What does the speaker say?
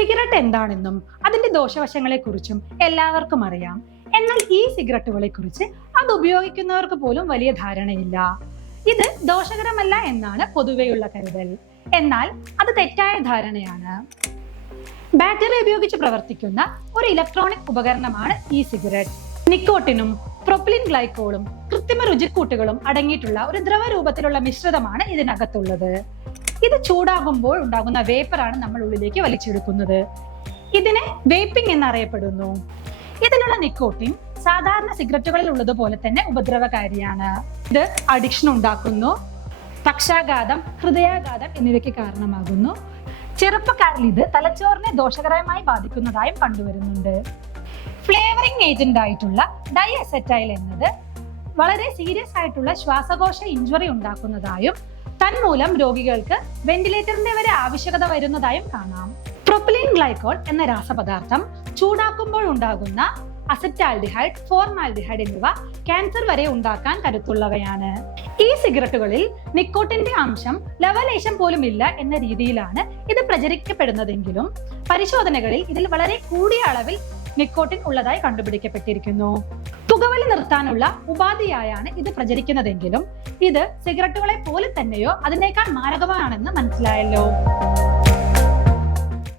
Cigarette എന്താണെന്നും അതിന്റെ ദോഷവശങ്ങളെക്കുറിച്ചും എല്ലാവർക്കും അറിയാം. എന്നാൽ ഈ സിഗരറ്റുകളെ കുറിച്ച് അത് ഉപയോഗിക്കുന്നവർക്ക് പോലും വലിയ ധാരണയില്ല. ഇത് ദോഷകരമല്ല എന്നാണ് പൊതുവെയുള്ള കരുതൽ. എന്നാൽ അത് തെറ്റായ ധാരണയാണ്. ബാറ്ററി ഉപയോഗിച്ച് പ്രവർത്തിക്കുന്ന ഒരു ഇലക്ട്രോണിക് ഉപകരണമാണ് ഈ സിഗരറ്റ്. നിക്കോട്ടിനും പ്രൊപ്പിലിൻ ഗ്ലൈക്കോളും കൃത്രിമ രുചിക്കൂട്ടുകളും അടങ്ങിയിട്ടുള്ള ഒരു ദ്രവരൂപത്തിലുള്ള മിശ്രിതമാണ് ഇതിനകത്തുള്ളത്. ഇത് ചൂടാകുമ്പോൾ ഉണ്ടാകുന്ന വേപ്പറാണ് നമ്മൾ ഉള്ളിലേക്ക് വലിച്ചെടുക്കുന്നത്. ഇതിനെ വേപ്പിംഗ് എന്നറിയപ്പെടുന്നു. ഇതിനുള്ള നിക്കോട്ടിൻ സാധാരണ സിഗരറ്റുകളിൽ ഉള്ളതുപോലെ തന്നെ ഉപദ്രവകാരിയാണ്. ഇത് അഡിക്ഷൻ ഉണ്ടാക്കുന്നു. പക്ഷാഘാതം ഹൃദയാഘാതം എന്നിവയ്ക്ക് കാരണമാകുന്നു. ചെറുപ്പക്കാരിൽ ഇത് തലച്ചോറിനെ ദോഷകരമായി ബാധിക്കുന്നതായും കണ്ടുവരുന്നുണ്ട്. ഫ്ലേവറിംഗ് ഏജന്റ് ആയിട്ടുള്ള ഡൈഅസെറ്റൈൽ എന്നത് വളരെ സീരിയസ് ആയിട്ടുള്ള ശ്വാസകോശ ഇഞ്ചുറി ഉണ്ടാക്കുന്നതായും തന്മൂലം രോഗികൾക്ക് വെന്റിലേറ്ററിന്റെ വരെ ആവശ്യകത വരുന്നതായും കാണാം. പ്രൊപ്പലിൻ ഗ്ലൈക്കോൾ എന്ന രാസപദാർത്ഥം ചൂടാക്കുമ്പോൾ ഉണ്ടാകുന്ന അസറ്റാൽഡിഹൈഡ് ഫോർമാൽഡിഹൈഡ് എന്നിവ ക്യാൻസർ വരെ ഉണ്ടാക്കാൻ കരുത്തുള്ളവയാണ്. ഈ സിഗരറ്റുകളിൽ നിക്കോട്ടിന്റെ അംശം ലവലേശം പോലും ഇല്ല എന്ന രീതിയിലാണ് ഇത് പ്രചരിക്കപ്പെടുന്നതെങ്കിലും പരിശോധനകളിൽ ഇതിൽ വളരെ കൂടിയ അളവിൽ നിക്കോട്ടിൻ ഉള്ളതായി കണ്ടുപിടിക്കപ്പെട്ടിരിക്കുന്നു. പുകവലി നിർത്താനുള്ള ഉപാധിയായാണ് ഇത് പ്രചരിക്കുന്നതെങ്കിലും ഇത് സിഗരറ്റുകളെ പോലെ തന്നെയോ അതിനേക്കാൾ മാരകമാണെന്ന് മനസ്സിലായല്ലോ.